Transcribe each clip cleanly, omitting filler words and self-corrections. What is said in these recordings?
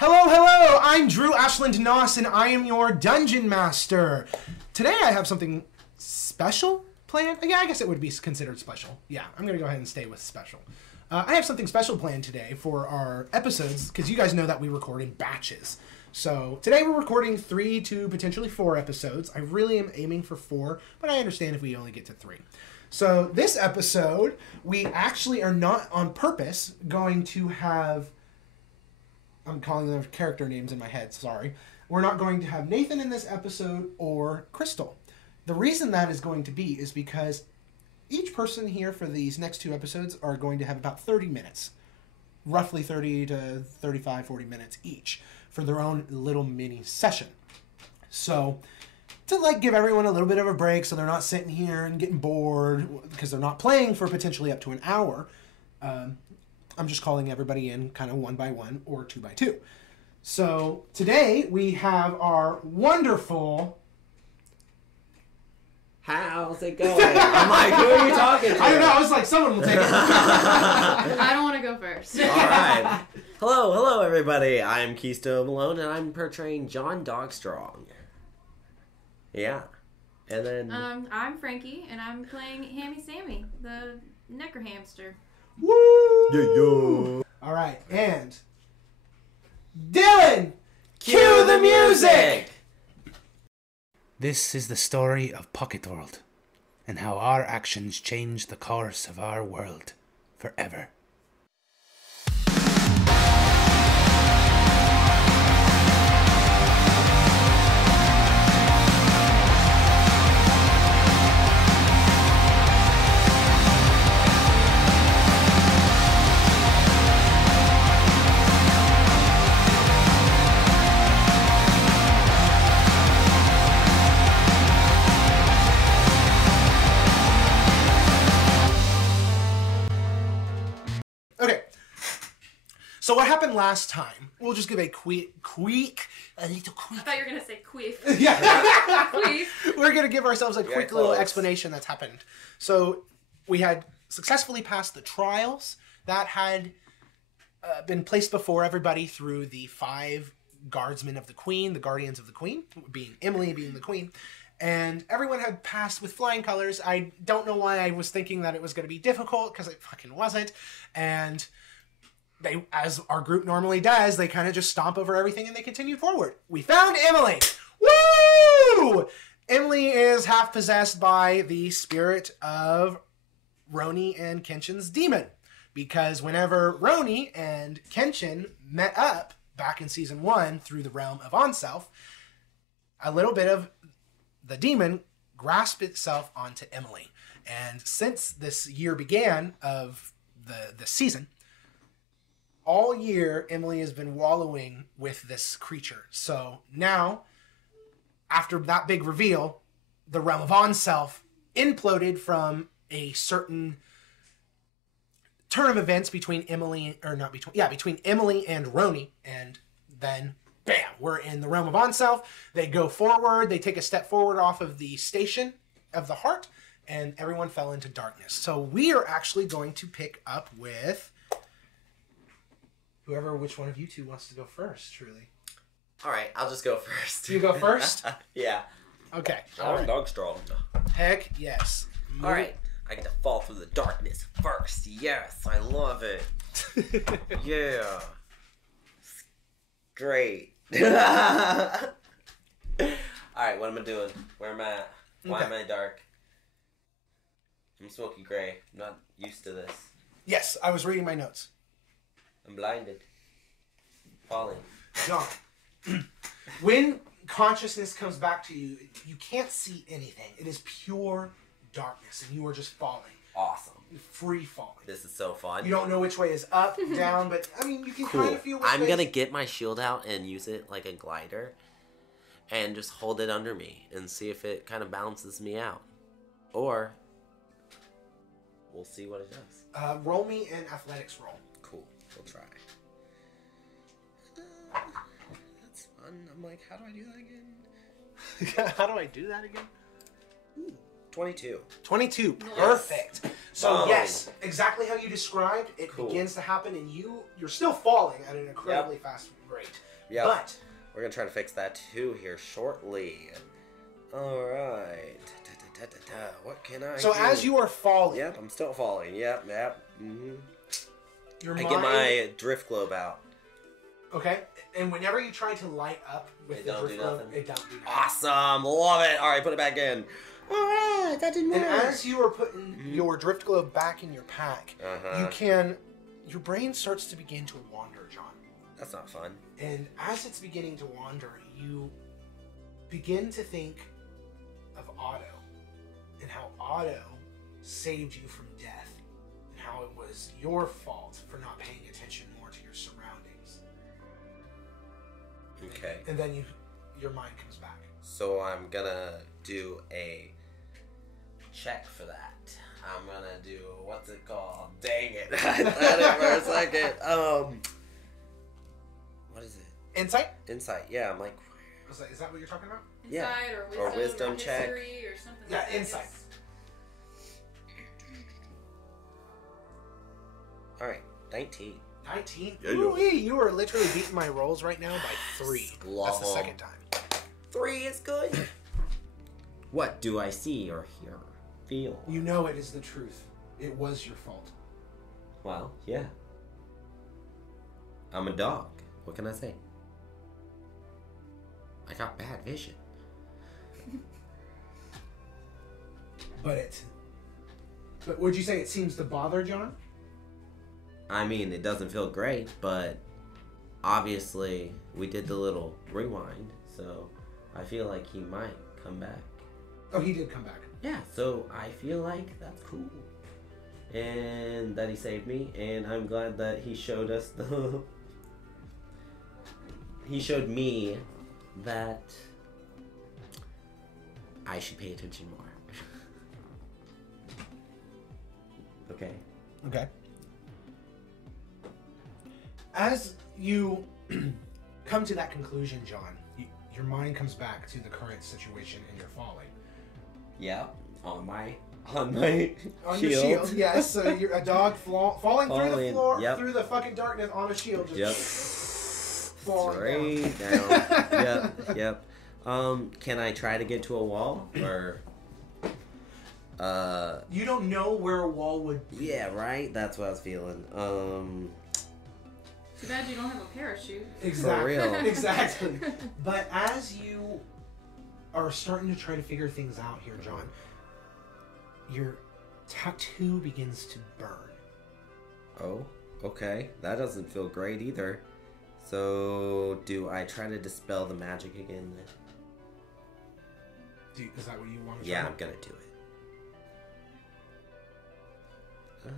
Hello, hello! I'm Drew Ashland Noss, and I am your Dungeon Master. Today I have something special planned. Yeah, I guess it would be considered special. Yeah, I'm going to go ahead and stay with special. I have something special planned today for our episodes, because you guys know that we record in batches. So today we're recording 3 to potentially 4 episodes. I really am aiming for 4, but I understand if we only get to 3. So this episode, we actually are not on purpose going to have... I'm calling them character names in my head, sorry. We're not going to have Nathan in this episode or Crystal. The reason that is going to be is because each person here for these next 2 episodes are going to have about 30 minutes. Roughly 30 to 35, 40 minutes each for their own little mini session. So, to give everyone a little bit of a break so they're not sitting here and getting bored because they're not playing for potentially up to an hour, I'm just calling everybody in kind of 1 by 1 or 2 by 2. So today we have our wonderful... How's it going? I'm like, who are you talking to? I don't know. I was like, someone will take it. I don't want to go first. All right. Hello, everybody. I'm Keystone Malone, and I'm portraying John Dogstrong. Yeah. And then... I'm Frankie, and I'm playing Hammy Sammy, the NecroHamster. Woo! Yeah. All right, and Dylan, cue the music. This is the story of Pocketworld, and how our actions change the course of our world forever. Okay. So what happened last time? We'll just give a little I thought you were going to say queef. Yeah. Queef. We're going to give ourselves a Very quick little close. explanation that's happened. So we had successfully passed the trials that had been placed before everybody through the 5 guardsmen of the Queen, the guardians of the Queen, being Emily being the Queen. And everyone had passed with flying colors. I don't know why I was thinking that it was going to be difficult, because it fucking wasn't. And they, as our group normally does, they kind of just stomp over everything and they continue forward. We found Emily! Woo! Emily is half possessed by the spirit of Roni and Kenshin's demon. Because whenever Roni and Kenshin met up back in Season 1 through the realm of Onself, a little bit of the demon grasped itself onto Emily. And since this year began of the season, all year Emily has been wallowing with this creature. So now, after that big reveal, the realm of Onself imploded from a certain turn of events between Emily and Roni, and then bam, we're in the realm of Onself. They go forward, they take a step forward off of the station of the heart, and everyone fell into darkness. So we are actually going to pick up with which one of you two wants to go first, truly. All right, I'll just go first. You go first? Yeah. Okay. John Dogstrong. Heck yes. All right. I get to fall through the darkness first. Yes, I love it. Yeah. Great. Alright, what am I doing? Where am I at? Why am I dark? I'm smoky gray. I'm not used to this. Yes, I was reading my notes. I'm blinded. Falling. John, when consciousness comes back to you, you can't see anything. It is pure darkness, and you are just falling. Awesome. Free falling. This is so fun. You don't know which way is up, down, but I mean, you can kind of feel which I'm way gonna is... get my shield out and use it like a glider and just hold it under me and see if it kind of balances me out. Or we'll see what it does. Roll me an athletics roll. Cool. We'll try. That's fun. I'm like, how do I do that again? How do I do that again? Ooh, 22. 22. Yes. Perfect. So Oh. yes, exactly how you described, it begins to happen, and you're still falling at an incredibly fast rate. Yeah. But We're gonna try to fix that too here shortly. Alright. What can I so do? as you are falling, Yep, I'm still falling. Yep. Mm-hmm. your I mind... get my drift globe out. Okay, and whenever you try to light up with It the don't drift do globe, nothing? it don't do nothing. Awesome! Love it! Alright, put it back in. Alright, that didn't work. And as you are putting your drift globe back in your pack, your brain starts to begin to wander, John. That's not fun. And as it's beginning to wander, you begin to think of Otto and how Otto saved you from death and how it was your fault for not paying attention more to your surroundings. Okay. And then your mind comes back. So I'm gonna do a check for that. I'm gonna do, what's it called? Dang it. I thought it for a second. What is it? Insight? Insight. Yeah, I'm like, Is that what you're talking about? Yeah. Insight Or wisdom check. history or something Yeah, like that. insight. alright, 19. 19? Yeah, Ooh-wee, you are literally beating my rolls right now by 3. That's the Love 'em. second time. 3 is good. What do I see or hear? Feel? You know it is the truth. It was your fault. Well, yeah. I'm a dog. What can I say? I got bad vision. But would you say it seems to bother John? I mean, it doesn't feel great, but obviously we did the little rewind, so I feel like he might come back. Oh, he did come back. Yeah, so I feel like that's cool. And that he saved me, and I'm glad that he showed us the... he showed me that I should pay attention more. Okay. Okay. As you come to that conclusion, John, your mind comes back to the current situation and you're falling. Yeah, on my On shield. your shield, yes. So you're a dog falling through the floor, Yep. through the fucking darkness on a shield. Just falling Straight down. Yep. Can I try to get to a wall or? You don't know where a wall would be. Yeah, right. That's what I was feeling. Too bad you don't have a parachute. Exactly. For real. Exactly. But as you are starting to try to figure things out here, John, your tattoo begins to burn. Oh, okay. That doesn't feel great either. So, do I try to dispel the magic again then? Is that what you want to Yeah, try? I'm gonna do it. How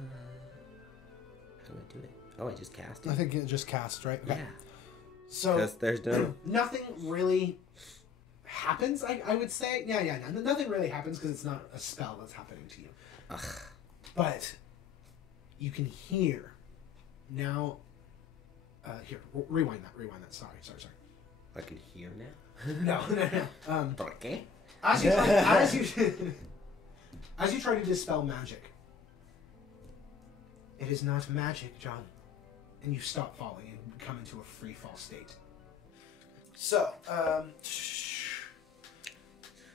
do I do it? Oh, I just cast it? I think it just cast, right? Okay. Yeah. So Because there's no... nothing really happens, I would say. Yeah, nothing really happens because it's not a spell that's happening to you. Ugh. But you can hear now. Here, rewind that. Sorry. I can hear now? No. Okay. As you try to dispel magic, it is not magic, John, and you stop falling and come into a free fall state. So,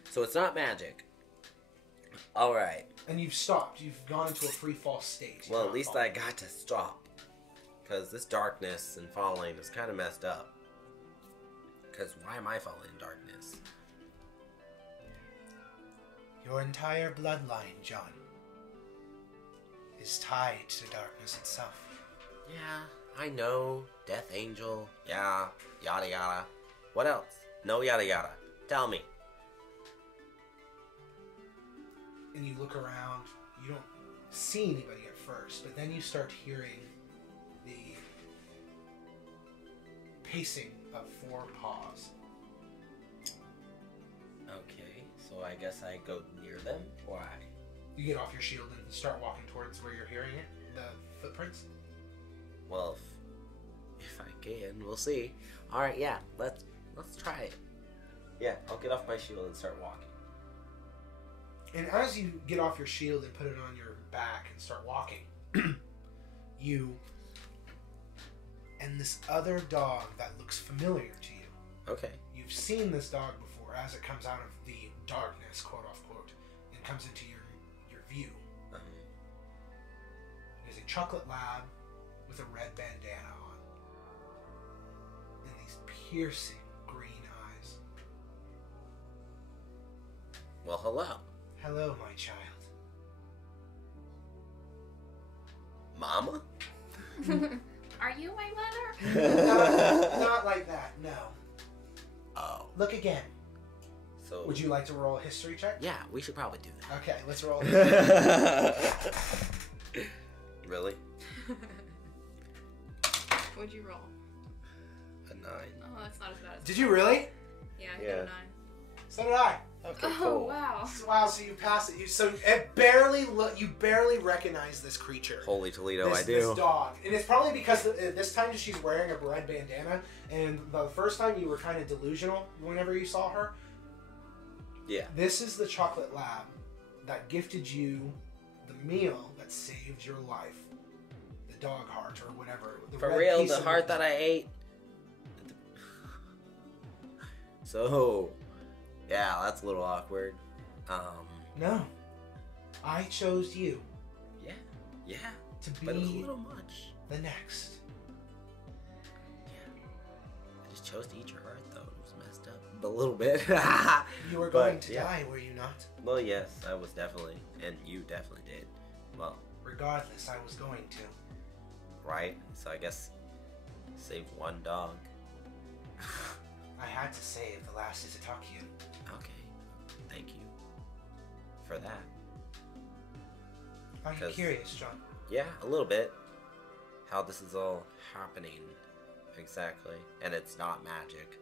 So it's not magic. Alright. and you've stopped. You've gone into a free fall state. Well, at least I got to stop. Because this darkness and falling is kind of messed up. Because why am I falling in darkness? Your entire bloodline, John, is tied to darkness itself. Yeah, I know. Death Angel. Yeah, yada yada. What else? No yada yada. Tell me. And you look around. You don't see anybody at first, but then you start hearing the pacing of 4 paws. Okay, so I guess I go near them? Why? You get off your shield and start walking towards where you're hearing it, the footprints. Well, if I can, we'll see. Alright, yeah, let's try it. Yeah, I'll get off my shield and start walking. And as you get off your shield and put it on your back and start walking, you and this other dog that looks familiar to you. Okay. You've seen this dog before as it comes out of the darkness, quote unquote, and comes into your view. It is a chocolate lab with a red bandana on. And these piercing green eyes. Well, hello. Hello, my child. Mama? Are you my mother? Not like that, no. Oh. Look again. So. Would you like to roll a history check? Yeah, we should probably do that. Okay, let's roll. Really? What'd you roll? A 9. Oh, that's not as bad as Did you really? Yeah, I Yeah. got a 9. So did I. Okay, Oh, cool. wow. Wow, so you passed it. You barely recognize this creature. Holy Toledo, this, I do. This dog. And it's probably because this time she's wearing a red bandana, and the first time you were kind of delusional whenever you saw her. Yeah. This is the chocolate lab that gifted you the meal that saved your life. The dog heart or whatever. For real, the heart that I ate. So, yeah, that's a little awkward. No. I chose you Yeah, to but it was a be little much. the next. Yeah. I just chose to eat your heart, though. It was messed up a little bit. You were But, going to yeah. die, were you not? Well, yes, I was definitely, and you definitely did. Well, Regardless, I was going to. right? So I guess save one dog. I had to save the last Izitakian. Okay, thank you for that. Are you 'Cause- curious, John? Yeah, a little bit. How this is all happening exactly, and it's not magic.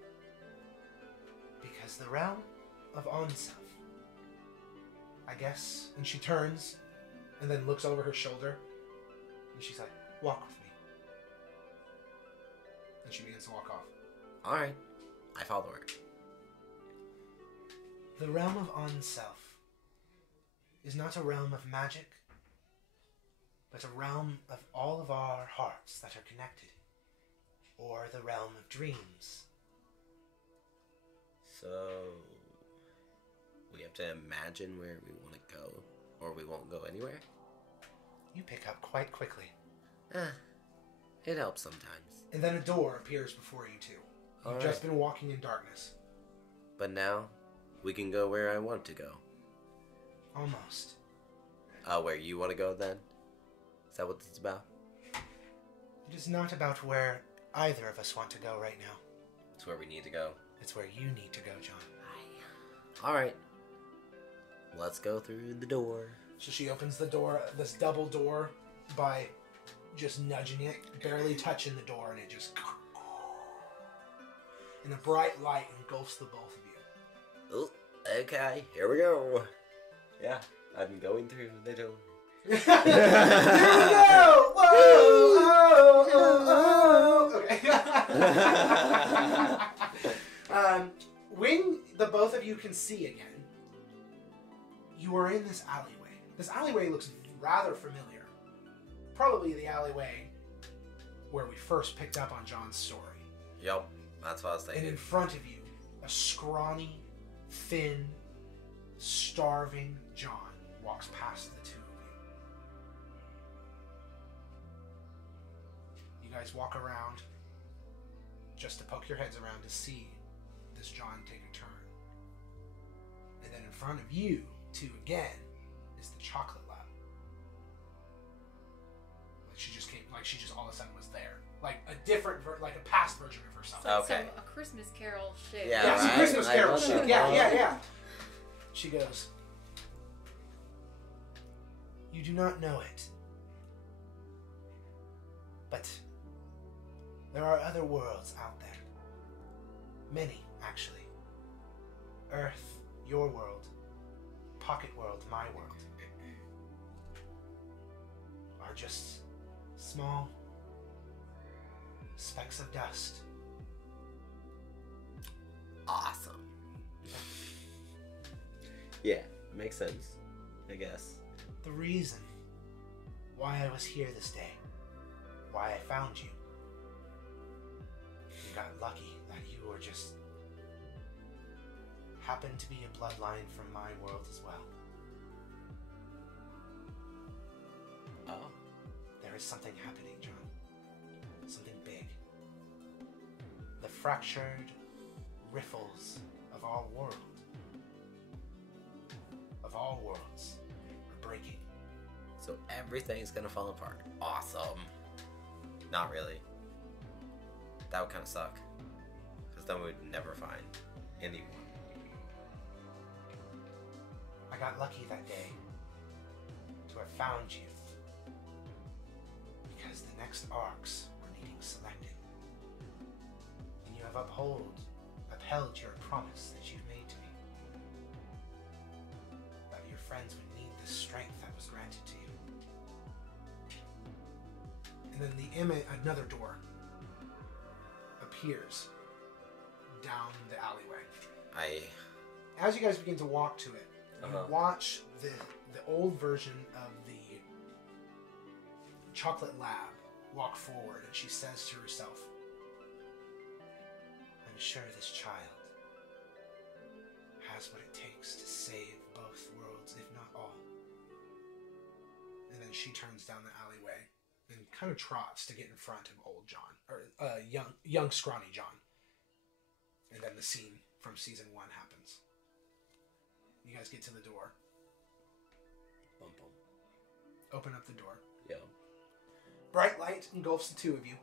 Because the realm of Onself, I guess, and she turns and then looks over her shoulder and she's like, walk with me. And she begins to walk off. All right, I follow her. The realm of Onself is not a realm of magic, but a realm of all of our hearts that are connected, or the realm of dreams. So we have to imagine where we want to go, or we won't go anywhere. You pick up quite quickly. It helps sometimes. And then a door appears before you two. You've All just right. been walking in darkness. But now we can go where I want to go. Almost. Where you want to go then? Is that what it's about? It is not about where either of us want to go right now. It's where we need to go. It's where you need to go, John. All right. Let's go through the door. So she opens the door, this double door, by just nudging it, barely touching the door, and it just... And a bright light engulfs the both of you. Oh, okay, here we go. Yeah, I'm going through the door. Here we go! Whoa! Oh! Okay. When the both of you can see again, you are in this alleyway. This alleyway looks rather familiar. Probably the alleyway where we first picked up on John's story. Yup, that's what I was And thinking. in front of you, a scrawny, thin, starving John walks past the two of you. You guys walk around just to poke your heads around to see this John take a turn. And then in front of you, two again, is the chocolate lab. Like she just came, like she just all of a sudden was there. Like a different, like a past version of herself. Okay. Some, a Christmas Carol shit. Yeah, Yeah, some right? Christmas I Carol love shit. that. Yeah. She goes, you do not know it, but there are other worlds out there. Many, actually. Earth, your world. Pocketworld, my world. Are just small specks of dust. Awesome. Yeah, makes sense, I guess. The reason why I was here this day, why I found you, got lucky that you were just happened to be a bloodline from my world as well. Oh. There is something happening, John. Something big. The fractured riffles of our world, of all worlds, are breaking. So everything's gonna fall apart. Awesome. Not really. That would kind of suck. Because then we would never find anyone. I got lucky that day to have found you. Because the next arcs were needing selecting. And you have upheld your promise that you've made to me. That your friends would need the strength that was granted to you. And then another door appears down the alleyway. As you guys begin to walk to it, you watch the old version of the chocolate lab walk forward, and she says to herself, I'm sure this child has what it takes to save both worlds, if not all. And then she turns down the alleyway and kind of trots to get in front of old John, or young scrawny John. And then the scene from season 1 happens. You guys get to the door. Bum, bum. Open up the door. Yo. Bright light engulfs the two of you.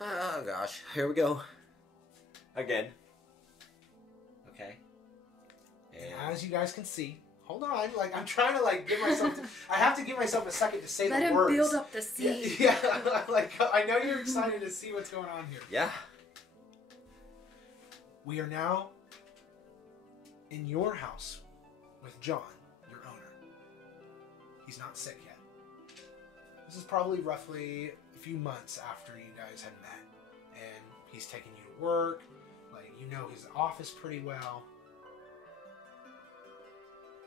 Oh gosh, here we go. Again. Okay. And as you guys can see, hold on, like I'm trying to give myself. I have to give myself a second to say Let the him words. build up the scene. Yeah, I know you're excited to see what's going on here. Yeah. We are now in your house with John, your owner. He's not sick yet. This is probably roughly a few months after you guys had met, and he's taking you to work. You know his office pretty well.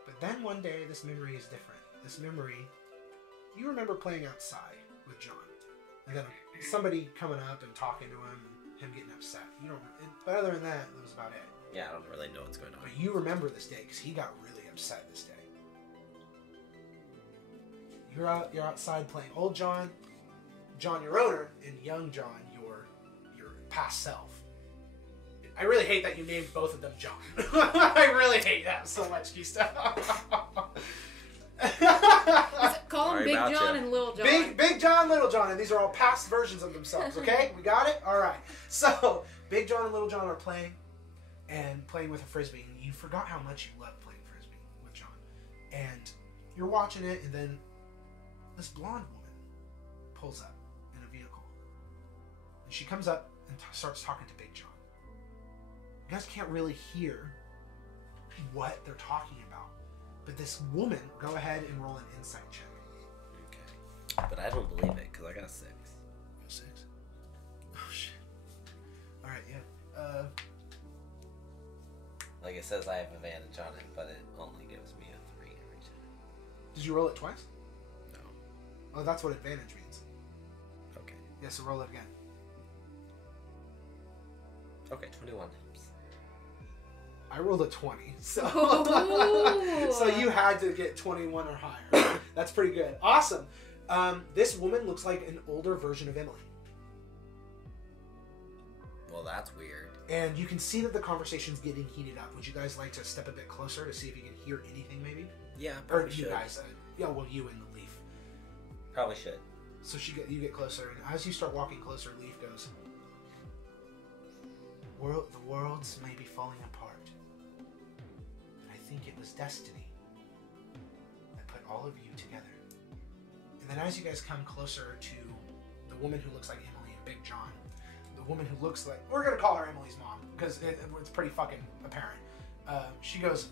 But then one day, this memory is different. This memory, you remember playing outside with John, and then somebody coming up and talking to him, and him getting upset. You don't. But other than that, that was about it. Yeah, I don't really know what's going on. But you remember this day because he got really upset this day. You're outside playing old John, your owner, and young John, your past self. I really hate that you named both of them John. I really hate that so much, Kista. Call him Big John and Little John. Big John, Little John, and these are all past versions of themselves, okay? We got it? All right. So, Big John and Little John are playing with a Frisbee, and you forgot how much you loved playing Frisbee with John. And you're watching it, and then this blonde woman pulls up in a vehicle. And she comes up and starts talking to Big John. You guys can't really hear what they're talking about. But this woman, go ahead and roll an insight check. Okay. But I don't believe it, because I got a 6. 6? Oh, shit. Alright, yeah. Like it says I have advantage on it, but it only gives me a 3 every time. Did you roll it twice? No. Oh, that's what advantage means. Okay. Yeah, so roll it again. Okay, 21. I rolled a 20, so Ooh. so you had to get 21 or higher. That's pretty good. Awesome. This woman looks like an older version of Emily. Well, that's weird. And you can see that the conversation's getting heated up. Would you guys like to step a bit closer to see if you can hear anything, maybe? Yeah, Or probably you should. guys, you and the Leaf. Probably should. So you get closer, and as you start walking closer, Leaf goes, the worlds may be falling apart. I think it was destiny that put all of you together. And then as you guys come closer to the woman who looks like Emily and Big John, the woman who looks like, we're going to call her Emily's mom, because it's pretty fucking apparent. She goes,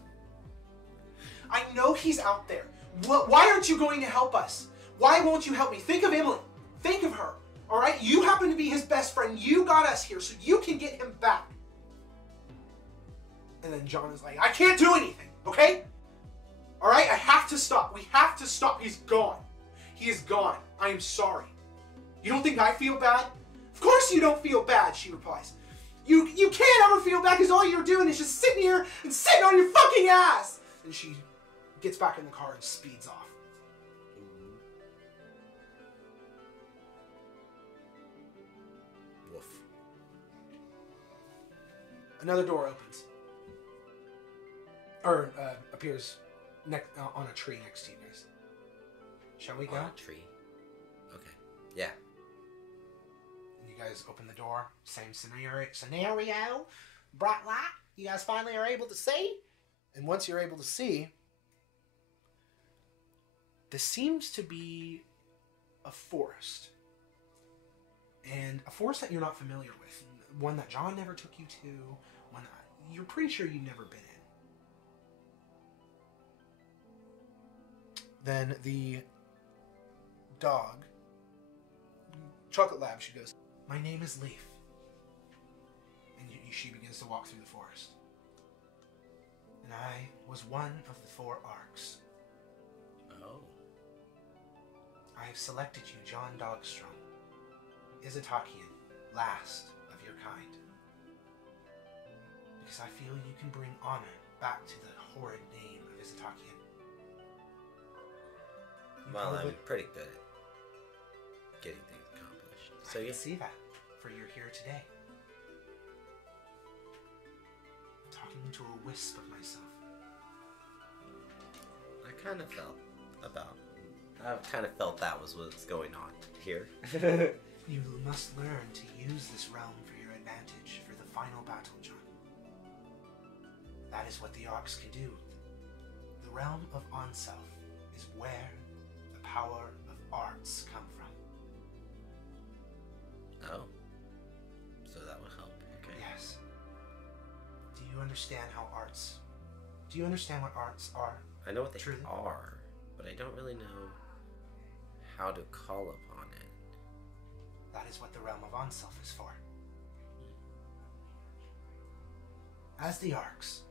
I know he's out there. Why aren't you going to help us? Why won't you help me? Think of Emily. Think of her. All right? You happen to be his best friend. You got us here, so you can get him back. And then John is like, I can't do anything, okay? All right? I have to stop. We have to stop. He's gone. He is gone. I am sorry. You don't think I feel bad? Of course you don't feel bad, she replies. You can't ever feel bad because all you're doing is just sitting here and sitting on your fucking ass! And she gets back in the car and speeds off. Woof. Another door opens. Or appears on a tree next to you guys. Shall we go? On a tree. Okay. Yeah. And you guys open the door. Same scenario. Bright light. You guys finally are able to see. And once you're able to see, this seems to be a forest. And a forest that you're not familiar with. One that John never took you to. One that you're pretty sure you've never been in. Then the dog, Chocolate Lab, she goes, "My name is Leaf." And she begins to walk through the forest. And I was one of the 4 arcs. Oh. I have selected you, John Dogstrong, Izatakian, last of your kind. Because I feel you can bring honor back to the horrid name of Izatakian. Well, I'm pretty good at getting things accomplished. So I you can see that, for you're here today. Talking to a wisp of myself. I kind of felt that was what's going on here. You must learn to use this realm for your advantage for the final battle, John. That is what the Arcs can do. The realm of Onself is where the power of arts come from. Oh. So that will help. Okay. Yes. Do you understand how arts... Do you understand what arts are? I know what they Truly? are, but I don't really know how to call upon it. That is what the realm of Onself is for. As the Arcs,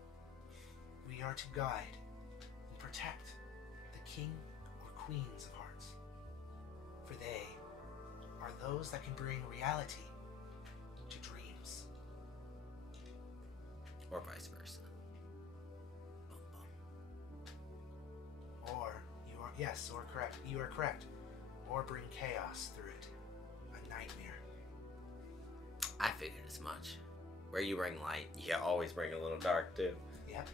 we are to guide and protect the king or queens of hearts. For they are those that can bring reality to dreams. Or vice versa. Or you are correct. Or bring chaos through it. A nightmare. I figured as much. Where you bring light, you always bring a little dark too. Yep.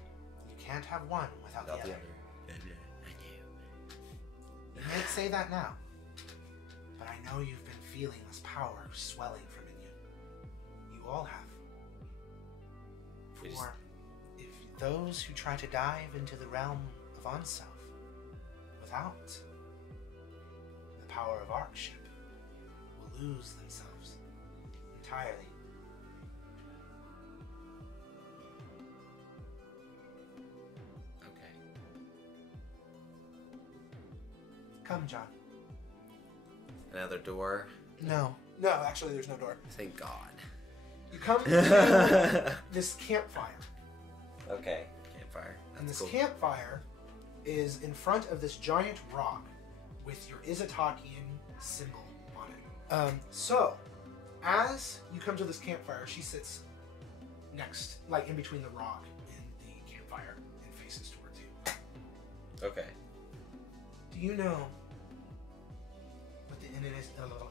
You can't have one without the other. I knew. You might say that now. But I know you've been feeling this power swelling from in you. You all have. For if those who try to dive into the realm of Onself without the power of Archship will lose themselves entirely. Okay. Come, John. Another door. No, actually there's no door. Thank God. You come to this campfire. Okay. Campfire. And this cool. campfire is in front of this giant rock with your Izatakian symbol on it. So, as you come to this campfire, she sits next, like in between the rock and the campfire, and faces towards you. Okay. Do you know what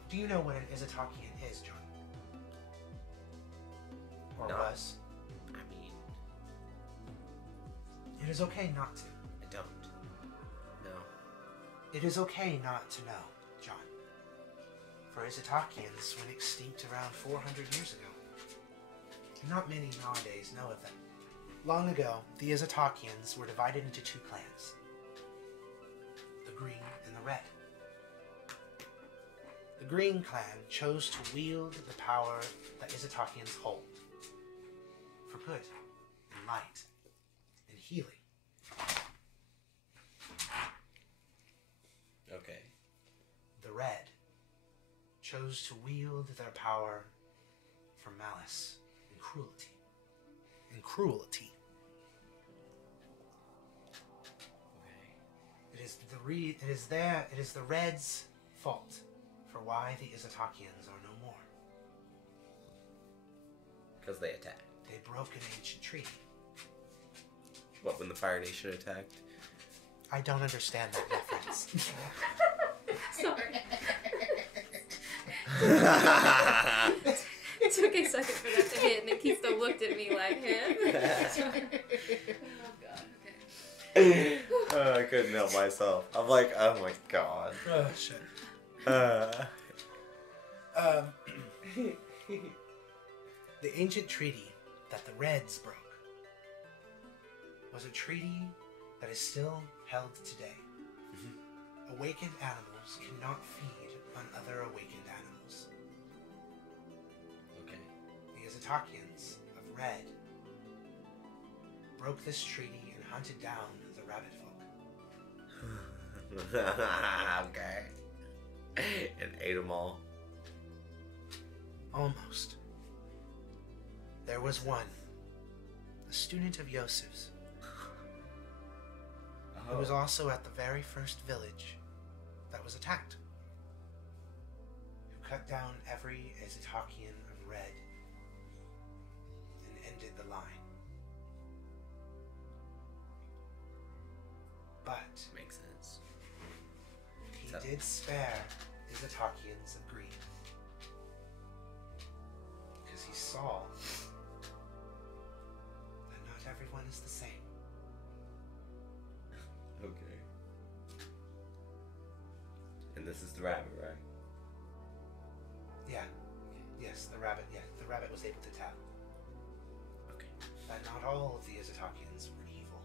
do you know what an Izatakian is, John? Or No. was? I mean, It is okay not to. I don't. No. It is okay not to know, John. For Izatakians went extinct around 400 years ago. And not many nowadays know of them. Long ago, the Izatakians were divided into 2 clans. The Green and the Red. The Green clan chose to wield the power that Izatakians hold. For good, and light, and healing. Okay. The Red chose to wield their power for malice and cruelty. Okay. It is the Red's fault for why the Izatakians are no more. Because they attacked. They broke an ancient treaty. What, when the Fire Nation attacked? I don't understand that reference. Sorry. It took a second for that to hit, and then Keith still looked at me like, him. Oh, God. Okay. I couldn't help myself. I'm like, oh my god. Oh, shit. The ancient treaty that the Reds broke was a treaty that is still held today. Awakened animals cannot feed on other awakened animals. Okay. The Izatakians of Red broke this treaty and hunted down the rabbit folk. Okay. And ate them all. Almost. There was one, a student of Yosef's, who was also at the very first village that was attacked, who cut down every Izatakian of Red and ended the line. But Makes sense. he So- did spare Izatakians of Green, because he saw that not everyone is the same. Okay. And this is the rabbit, right? Yeah. Yes, the rabbit. Yeah, the rabbit was able to tell Okay. that not all of the Izatakians were evil.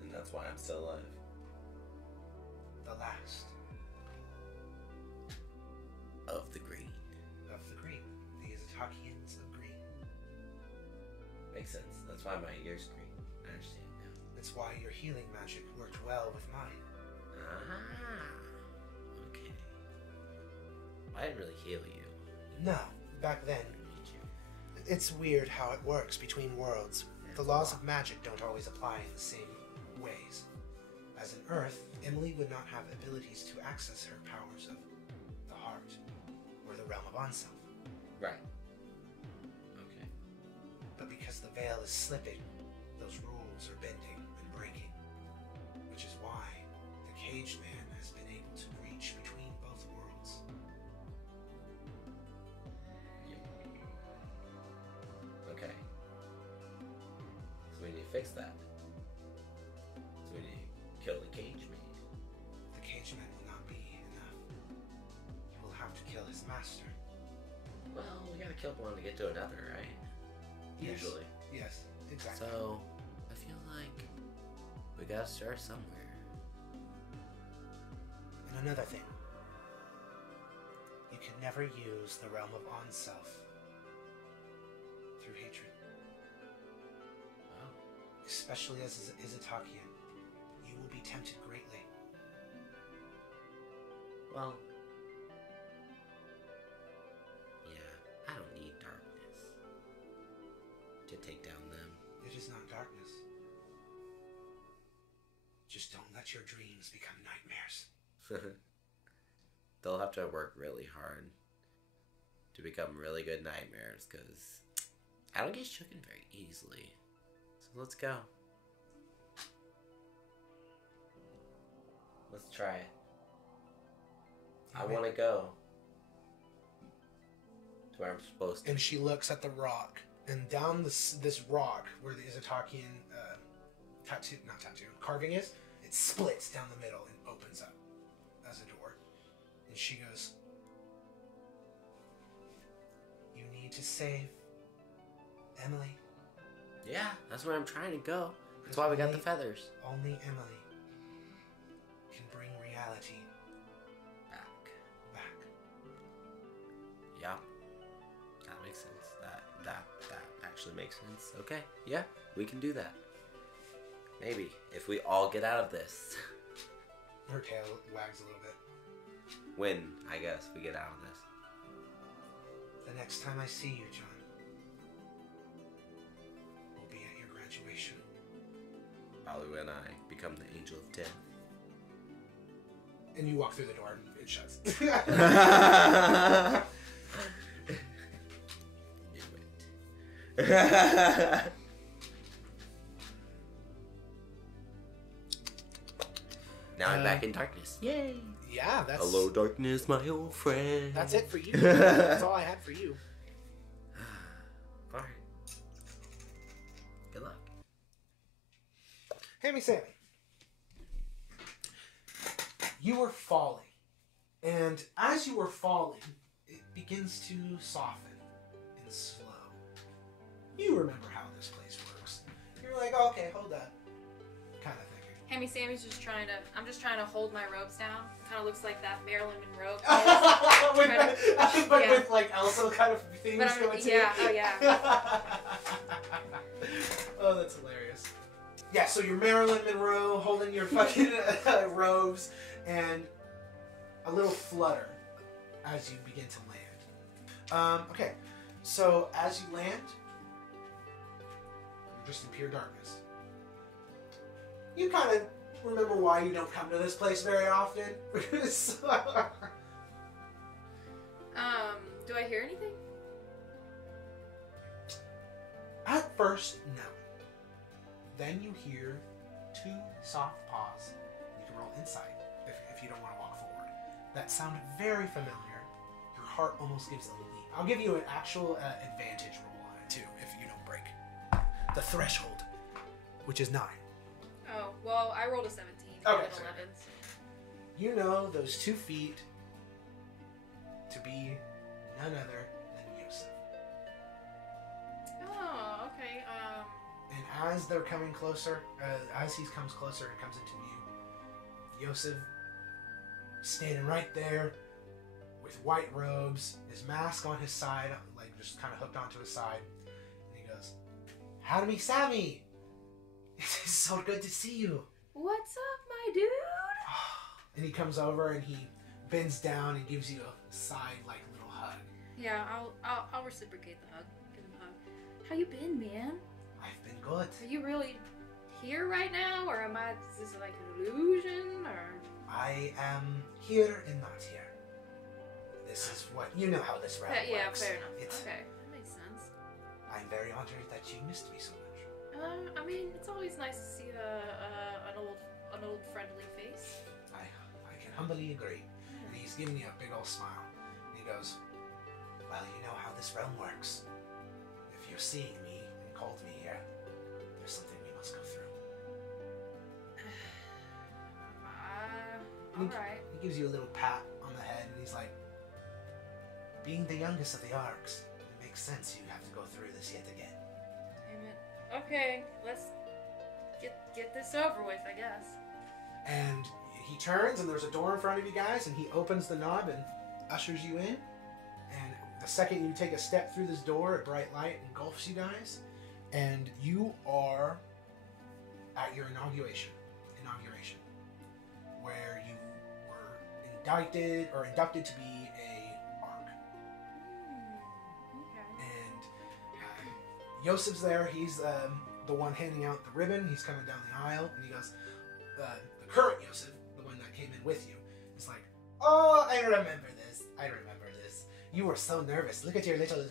And that's why I'm still alive. The last Of the green. of the Green, the Izatakians of Green. Makes sense. That's why my ear's green. I understand now. That's why your healing magic worked well with mine. Okay. I didn't really heal you. No, back then, Did you? it's weird how it works between worlds. The laws of magic don't always apply in the same ways. As in Earth, Emily would not have abilities to access her powers of the heart or the realm of Onself. Right. Okay. But because the veil is slipping, those rules are bending and breaking. Which is why the caged man has been able to reach between both worlds. Okay. So we need to fix that. So we need to kill the cage man. The caged man will not be enough. He will have to kill his master. Well, we gotta kill one to get to another, right? Yes. Usually. Yes, exactly. So, I feel like we gotta start somewhere. And another thing. You can never use the realm of Onself through hatred. Oh. Especially as Izatakian. You will be tempted greatly. Well. Yeah, I don't need darkness to take down them. It is not darkness. Just don't let your dreams become nightmares. They'll have to work really hard to become really good nightmares, because I don't get shooken very easily. So let's go. Let's try it. I want to go to where I'm supposed to. And she looks at the rock, and down this rock where the Izatakian carving is, it splits down the middle and opens up as a door. And she goes, "You need to save Emily. Yeah, that's where I'm trying to go. That's why we got the feathers. Only Emily can bring reality Back. back." Yeah. That makes sense. That actually makes sense. Okay. Yeah, we can do that. Maybe if we all get out of this. Her tail wags a little bit. When, I guess, we get out of this. The next time I see you, John, will be at your graduation. Probably when I become the Angel of Death. And you walk through the door and it shuts. Now I'm back in darkness. Yay! Yeah, that's... Hello, darkness, my old friend. That's it for you. That's all I had for you. Alright. Good luck. Hammy Sammy. You were falling. And as you were falling, it begins to soften and slow. You remember how this place works. You're like, oh, okay, hold up. Kind of thinking. Hammy Sammy's just trying to. I'm just trying to hold my robes down. Kind of looks like that Marilyn Monroe. With like Elsa kind of things going to yeah, oh yeah. Oh, that's hilarious. Yeah, so you're Marilyn Monroe holding your fucking robes, and a little flutter as you begin to land. Okay, so as you land, you're just in pure darkness. You kind of remember why you don't come to this place very often. Do I hear anything? At first, no. Then you hear two soft paws. You can roll insight if you don't want to walk forward. That sound very familiar. Your heart almost gives a leap. I'll give you an actual advantage roll on it too if you don't break the threshold, which is 9. Oh, well, I rolled a 17. Okay, With sorry. 11s. You know those 2 feet to be none other than Yosef. Oh, okay. And as they're coming closer, as he comes closer and comes into view, Yosef standing right there with white robes, his mask on his side, like just kind of hooked onto his side, and he goes, "Hammy Sammy, it is so good to see you." What's up, my dude? And he comes over and he bends down and gives you a side like little hug. Yeah, I'll reciprocate the hug. Give him a hug. How you been, man? I've been good. Are you really here right now, or is this like an illusion, or? I am here and not here. This is what you know how this realm Yeah, works. fair enough. It's, Okay, that makes sense. I'm very honored that you missed me so much. I mean, it's always nice to see an old friendly face. I can humbly agree. And he's giving you a big old smile. And he goes, "Well, you know how this realm works. If you're seeing me and called me here, there's something we must go through." Alright. He gives you a little pat on the head, and he's like, "Being the youngest of the Arks, it makes sense you have to go through this yet again." Damn it. Okay, let's get this over with, I guess. And he turns, and there's a door in front of you guys, and he opens the knob and ushers you in. And the second you take a step through this door, a bright light engulfs you guys, and you are at your inauguration, where you were inducted to be a Ark. Okay. And Yosef's there. He's the one handing out the ribbon. He's coming down the aisle, and he goes, the current Yosef, the one that came in with you, is like, "Oh, I remember this. You were so nervous. Look at your little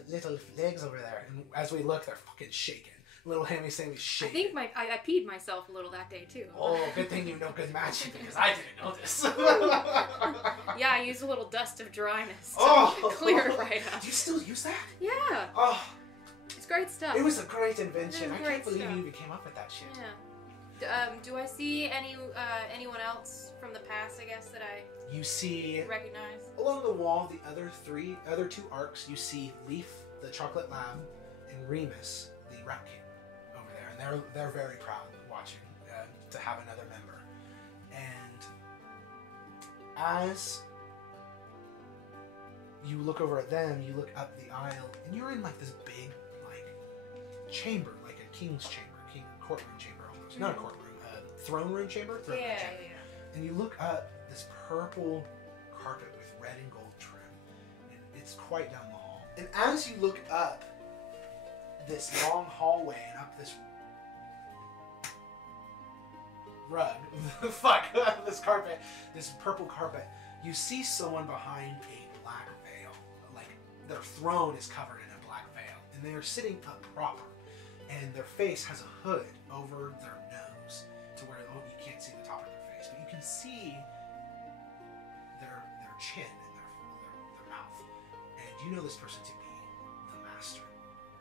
legs over there." And as we look, they're fucking shaking. Little Hammy Sammy's I shaking. think I peed myself a little that day too. Oh, good thing you know good magic, because I didn't know this. Yeah, I used a little dust of dryness to Oh, clear it right up. Do you still use that? Yeah, Oh, it's great stuff. it was a great invention. It was I can't great believe stuff. you even came up with that shit. Yeah. Do I see anyone else from the past? I guess that I You see recognize. along the wall the other two arcs. You see Leaf, the chocolate lab, and Remus, the rat king, over there, and they're very proud watching to have another member. And as you look over at them, you look up the aisle, and you're in like this big chamber, like a king's chamber, courtroom chamber almost. Not a courtroom, throne room chamber. Throne room Yeah, chamber. yeah. And you look up this purple carpet with red and gold trim, and it's quite down the hall. And as you look up this long hallway and up this rug, this carpet, this purple carpet, you see someone behind a black veil. Like their throne is covered in a black veil, and they are sitting up proper, and their face has a hood over their nose to where you can't see the top of their face, but you can see their chin and their mouth. And you know this person to be the master,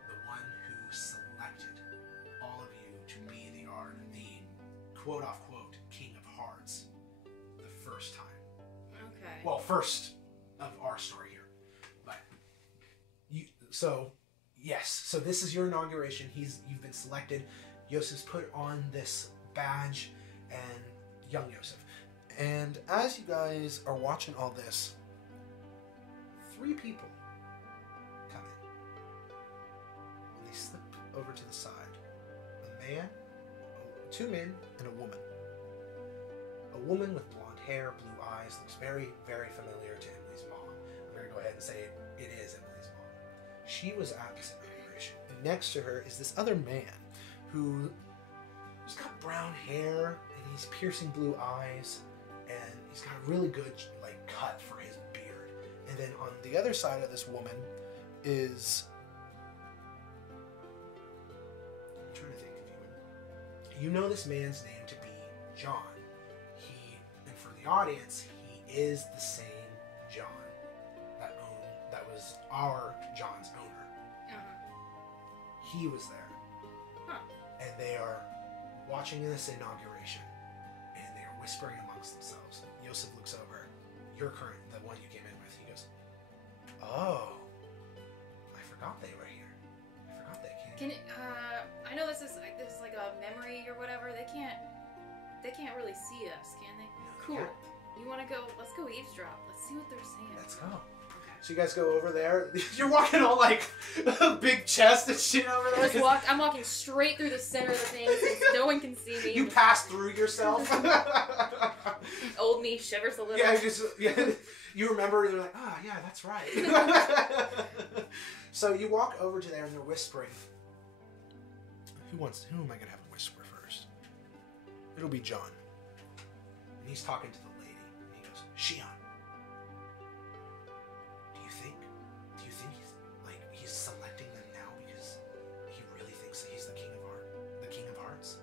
the one who selected all of you to be the quote-unquote king of hearts the first time. Okay. Well, first of our story here. But yes, so this is your inauguration. You've been selected. Yosef's put on this badge, and young Yosef. And as you guys are watching all this, 3 people come in. And they slip over to the side. A man, 2 men, and a woman. A woman with blonde hair, blue eyes, looks very, very familiar to Emily's mom. I'm going to go ahead and say it is Emily's mom. She was at this inauguration. And next to her is this other man who's got brown hair, and he's piercing blue eyes, and he's got a really good cut for his beard. And then on the other side of this woman is, I'm trying to think if you know this man's name to be John. And for the audience, he is the same John that was our John's owner. He was there. And they are watching this inauguration, and they are whispering amongst themselves. Yosef looks over. Your current, the one you came in with. He goes, "Oh, I forgot they were here. I forgot they came." I know this is like a memory or whatever. They can't really see us, can they? No, they cool. can't. You want to go? Let's go eavesdrop. Let's see what they're saying. Let's go. Okay. So you guys go over there. You're walking all like a big chest and shit over there. I'm walking straight through the center of the thing so no one can see me. You pass through yourself. Old me shivers a little. Yeah, you remember. You're like, yeah, that's right. So you walk over to there and they're whispering. Who am I gonna have a whisper first? It'll be John. And he's talking to the lady. And he goes, "Shion, do you think he's selecting them now because he really thinks that he's the king of hearts?"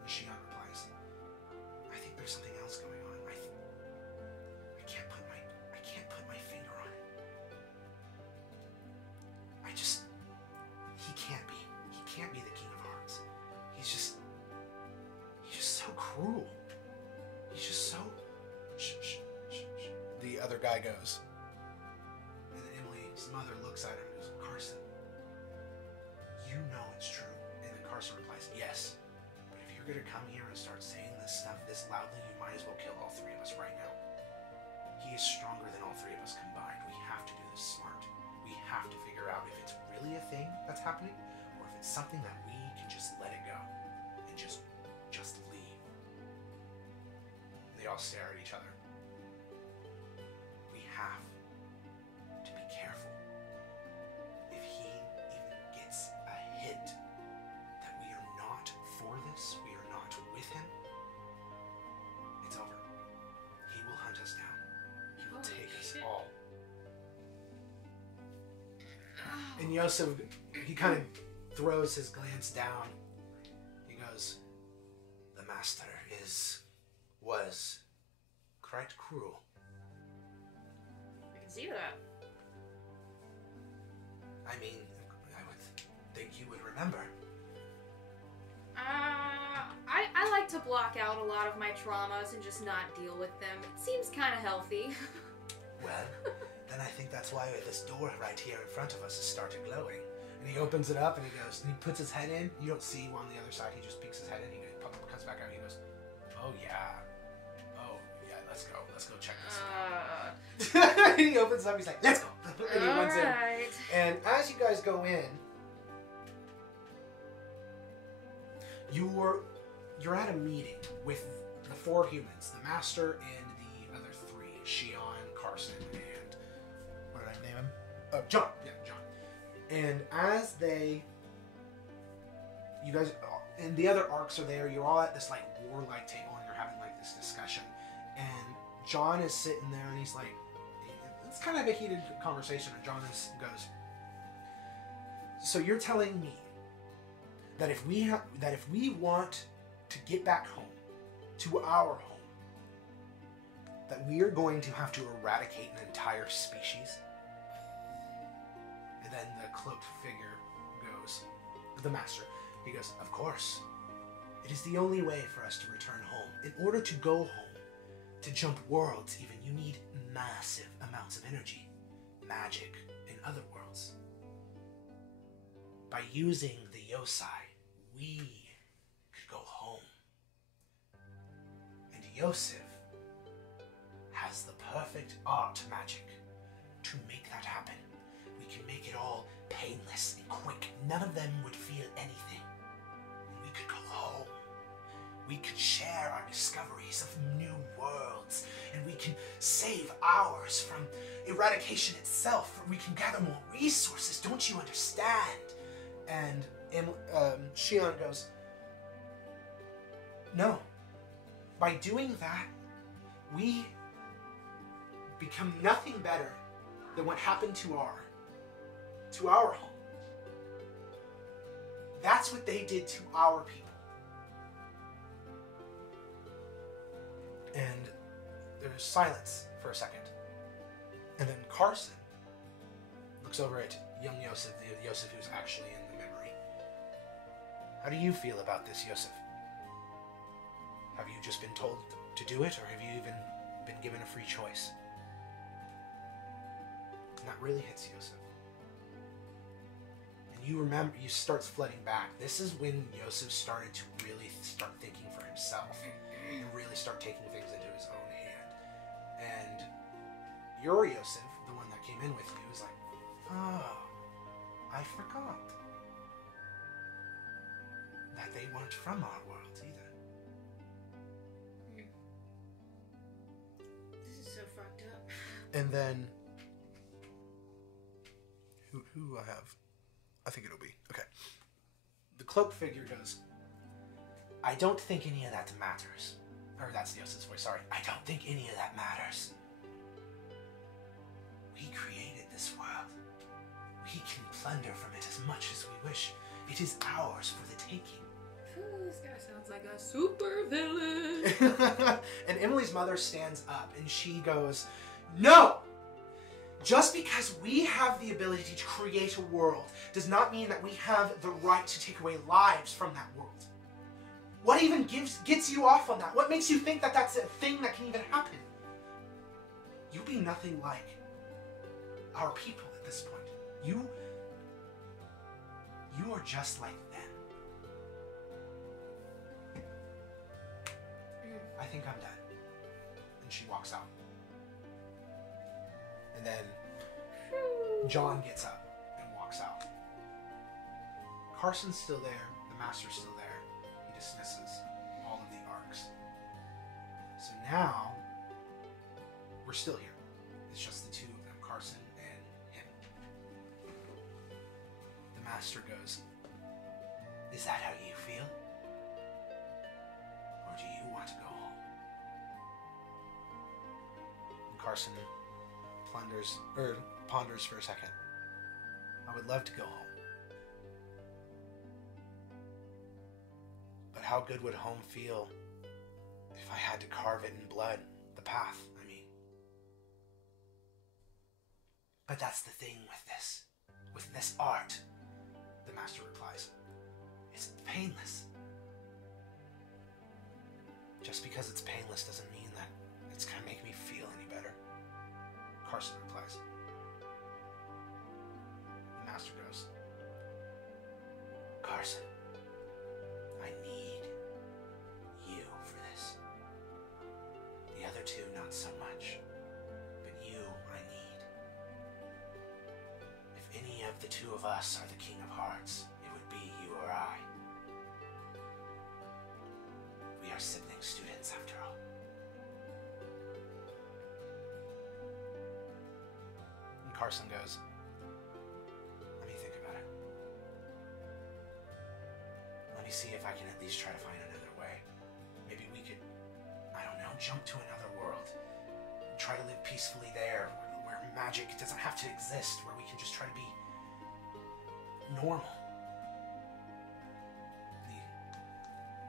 And Shion replies, "I think there's something else going on. I can't put my finger on it. He can't be the king of hearts. He's just so cruel. He's just so..." Shh. The other guy goes. And then Emily's mother looks at him and goes, "Carson, you know it's true." And then Carson replies, "Yes. But if you're going to come here and start saying this stuff this loudly, you might as well kill all 3 of us right now. He is stronger than all 3 of us combined. We have to do this smart. We have to figure out if it's really a thing that's happening, or if it's something that we can just let it go and just leave." They all stare at each other. "We have to be careful. If he even gets a hint that we are not for this, we are not with him, it's over. He will hunt us down. He will take us all." And Yosef, he kind of throws his glance down. He goes, "The master was quite cruel." I can see that. I mean, I would think you would remember. I like to block out a lot of my traumas and just not deal with them. It seems kind of healthy. Well, then I think that's why this door right here in front of us has started glowing. And he opens it up and he goes, and he puts his head in. You don't see him on the other side. He just peeks his head in. He comes back out. And he goes, "Oh yeah, let's go check this out." And he opens it up. He's like, "Let's go." And he runs in. And as you guys go in, you're at a meeting with the 4 humans, the master and the other 3, Shion, Carson, and what did I name him? John. Yeah, John. And as you guys, and the other arcs are there, you're all at this warlike table and you're having this discussion. And John is sitting there and he's it's kind of a heated conversation. And John goes, So you're telling me that if we want to get back home, to our home, that we are going to have to eradicate an entire species? And then the cloaked figure goes, the master, he goes, of course. It is the only way for us to return home. In order to go home, to jump worlds even, you need massive amounts of energy, magic in other worlds. By using the Yosai, we could go home. And Yosef has the perfect art magic to make that happen. We can make it all painless and quick. None of them would feel anything. And we could go home. We could share our discoveries of new worlds, and we can save ours from eradication itself. We can gather more resources, don't you understand? And Shion goes, no. By doing that, we become nothing better than what happened to our home. That's what they did to our people. And there's silence for a second. And then Carson looks over at young Yosef, the Yosef who's actually in the memory. How do you feel about this, Yosef? Have you just been told to do it, or have you even been given a free choice? And that really hits Yosef. And you remember, you starts flooding back. This is when Yosef started to really start thinking for himself and really start taking things into his own hand. And your Yosef, the one that came in with you, is like, oh, I forgot that they weren't from our world either. This is so fucked up. And then, who I have? I think it'll be, okay. The cloaked figure goes, I don't think any of that matters. Or that's Yosef's voice, sorry. I don't think any of that matters. We created this world. We can plunder from it as much as we wish. It is ours for the taking. This guy sounds like a super villain. And Emily's mother stands up and she goes, no! Just because we have the ability to create a world does not mean that we have the right to take away lives from that world. What even gets you off on that? What makes you think that that's a thing that can even happen? You'll be nothing like our people at this point. You are just like them. I think I'm done. And she walks out. And then John gets up and walks out. Carson's still there. The master's still there. He dismisses all of the arcs. So now, we're still here. It's just the two of them, Carson and him. The master goes, is that how you feel? Or do you want to go home? And Carson ponders for a second. I would love to go home. But how good would home feel if I had to carve it in blood? The path, I mean. But that's the thing with this art, the master replies. It's painless. Just because it's painless doesn't mean that it's gonna make me feel any better. Carson replies. The master goes, Carson, I need you for this. The other two, not so much. But you, I need. If any of the two of us are the King of Hearts, it would be you or I. We are sibling students after all. And Carson goes, let me think about it. Let me see if I can at least try to find another way. Maybe we could, I don't know, jump to another world. Try to live peacefully there, where magic doesn't have to exist, where we can just try to be normal. He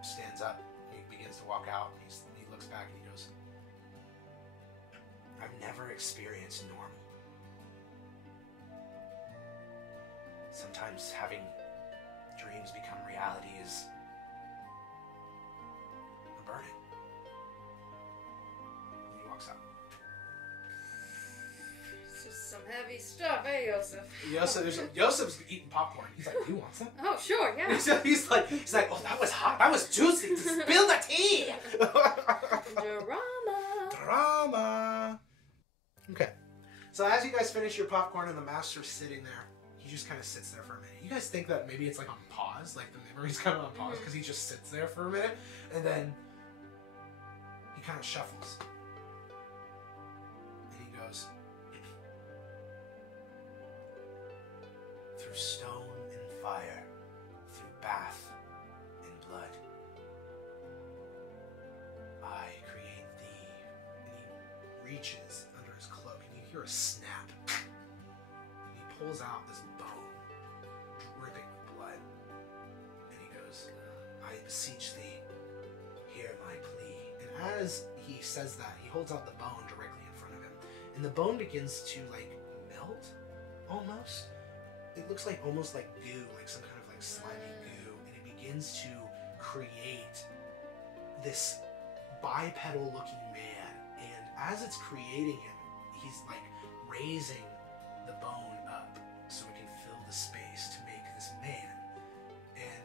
stands up, he begins to walk out, and he looks back and he goes, I've never experienced normal. Sometimes having dreams become reality is a burden. And he walks out. It's just some heavy stuff, eh, Joseph? Joseph's eating popcorn. He's like, do you want some? Oh, sure, yeah. He's like, oh, that was hot. That was juicy. Spill the tea. Drama. Okay. So as you guys finish your popcorn and the master's sitting there, he just kind of sits there for a minute. You guys think that maybe it's like on pause, like the memory's kind of on pause because he just sits there for a minute, and then he kind of shuffles. And he goes, through stone and fire, through bath and blood, I create thee. And he reaches under his cloak, and you hear a snap. And he pulls out this bone, dripping with blood. And he goes, I beseech thee, hear my plea. And as he says that, he holds out the bone directly in front of him. And the bone begins to, like, melt, almost. It looks like almost like goo, like some kind of like slimy goo, and it begins to create this bipedal looking man. And as it's creating him, he's like raising the bone up so it can fill the space to make this man. And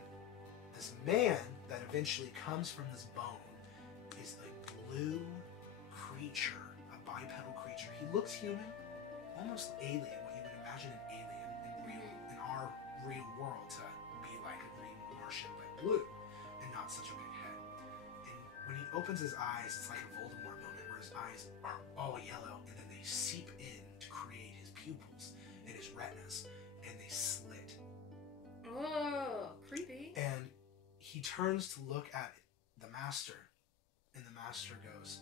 this man that eventually comes from this bone is a blue creature, a bipedal creature. He looks human, almost alien, what you would imagine an alien in our real world to be like a green Martian, but blue and not such a big head. And when he opens his eyes, it's like a Voldemort moment where his eyes are all yellow and then they seep in to create his pupils and his retinas, and they slit. Oh, creepy. And he turns to look at the master, and the master goes,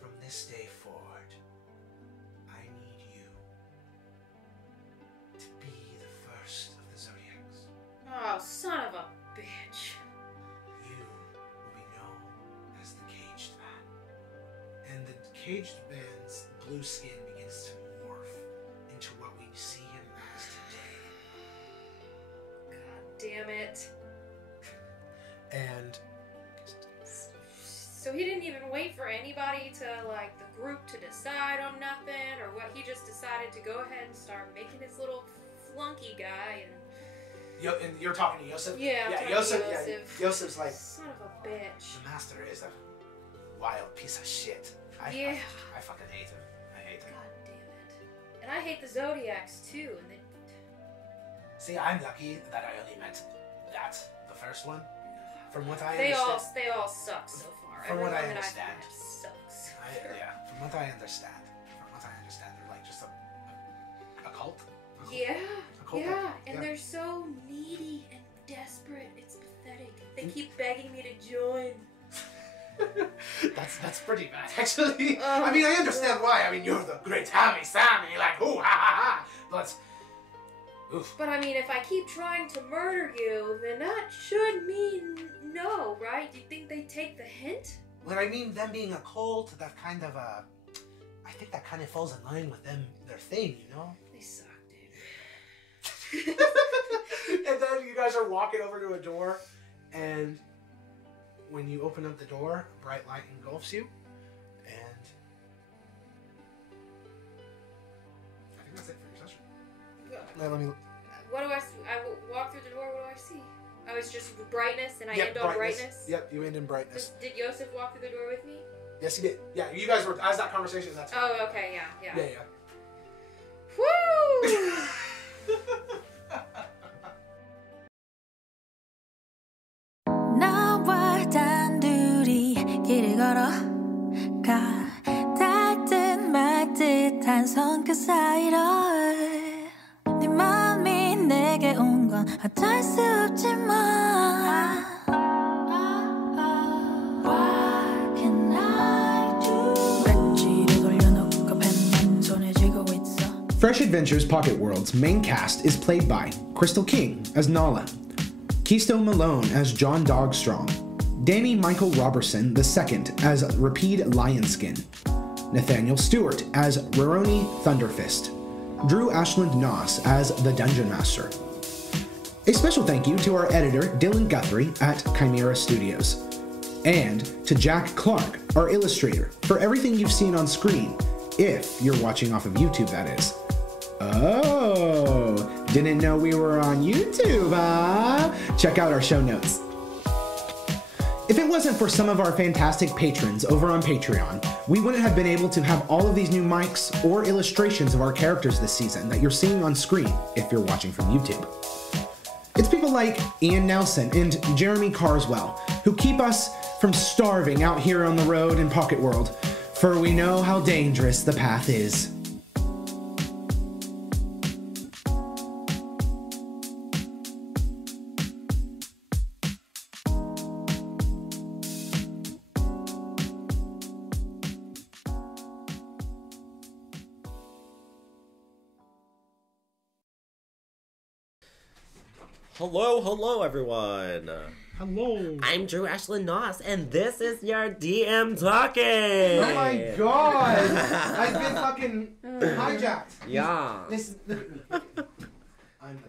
from this day forward, I need you to be the first of the Zodiacs. Oh, son of a bitch. You will be known as the Caged Man. And the Caged Man's blue skin begins to morph into what we see him as today. God damn it. And So he didn't even wait for anybody to, like, the group to decide on nothing, or what? He just decided to go ahead and start making his little flunky guy, and you're talking to Joseph? Yeah, I'm talking to Joseph. Joseph. Yeah, Joseph's like, son of a bitch. the master is a wild piece of shit. I fucking hate him. I hate him. God damn it. And I hate the Zodiacs too. And they... See, I'm lucky that I only met the first one. From what I They understand. all suck so far. From what I Everyone that understand. I've met sucks. From what I understand, they're like just a cult. Yeah, A cult. yeah, and they're so needy and desperate. It's pathetic. They keep begging me to join. That's pretty bad, actually. Oh, I mean, I understand why. I mean, you're the great Hammy, Sammy, like, ooh, ha, ha, ha. But, oof. But I mean, if I keep trying to murder you, then that should mean no, right? Do you think they take the hint? Well, I mean, them being a cult, that kind of, I think that kind of falls in line with them, their thing, you know? They suck, dude. And then you guys are walking over to a door, and when you open up the door, a bright light engulfs you, and I think that's it for your session. Let me. What do I walk through the door? What do I see? Oh, it's just brightness, and I Yep, end on brightness. Yep, you end in brightness. Did Joseph walk through the door with me? Yes, he did. Yeah, you guys were as that conversation. That's. Oh, okay, yeah. Yeah. Woo! 나와 단둘이 길을 걸어가 닿듯 말듯한 손끝 사이로 네 맘이 내게 온 건 어쩔 수 없지만 What can I do 왠지를 돌려놓고 펜만 손에 쥐고 있어 Fresh Adventures Pocket World's main cast is played by Crystal King as Nala, Keystone Malone as John Dogstrong, Danny Michael Robertson II as Rapide Lionskin, Nathaniel Stewart as Roroni Thunderfist, Drew Ashland Noss as the Dungeon Master. A special thank you to our editor Dylan Guthrie at Chimera Studios, and to Jack Clark, our illustrator, for everything you've seen on screen, if you're watching off of YouTube, that is. Oh, didn't know we were on YouTube, huh? Check out our show notes. If it wasn't for some of our fantastic patrons over on Patreon, we wouldn't have been able to have all of these new mics or illustrations of our characters this season that you're seeing on screen if you're watching from YouTube. It's people like Ian Nelson and Jeremy Carswell who keep us from starving out here on the road in Pocket World, for we know how dangerous the path is. Hello, everyone. Hello. I'm Drew Ashland Noss, and this is your DM talking. Oh my god! I've been fucking hijacked. Yeah. Listen,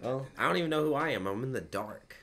Well, I don't even know who I am. I'm in the dark.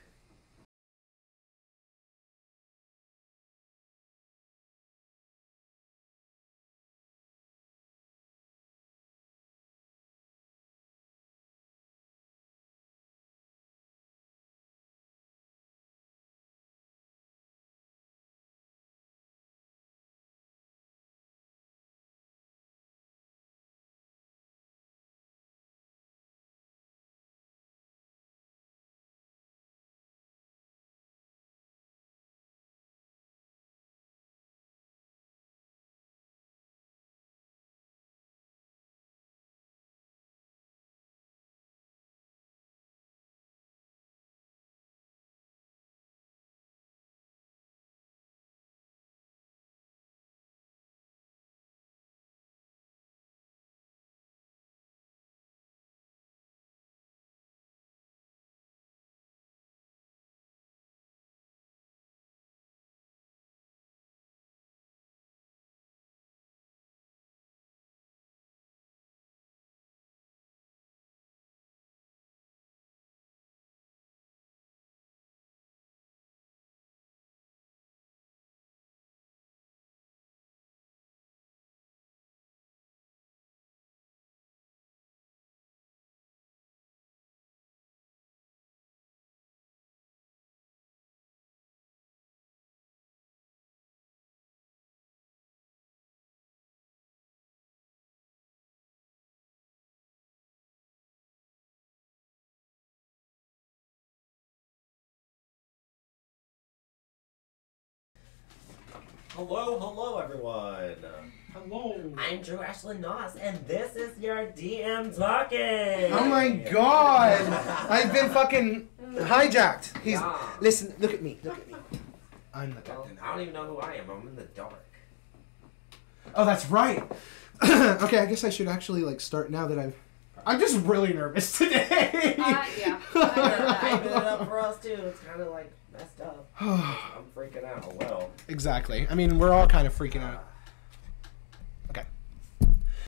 Hello, everyone. Hello. I'm Drew Ashland Noss, and this is your DM talking. Oh my god! I've been fucking hijacked. Yeah. Listen, look at me. I'm the Well, captain. I don't even know who I am. I'm in the dark. Oh, that's right. Okay, I guess I should actually start now that I'm just really nervous today. Yeah. I made it up for us too. It's kind of messed up. I'm freaking out. Well. Exactly. I mean, we're all kind of freaking out.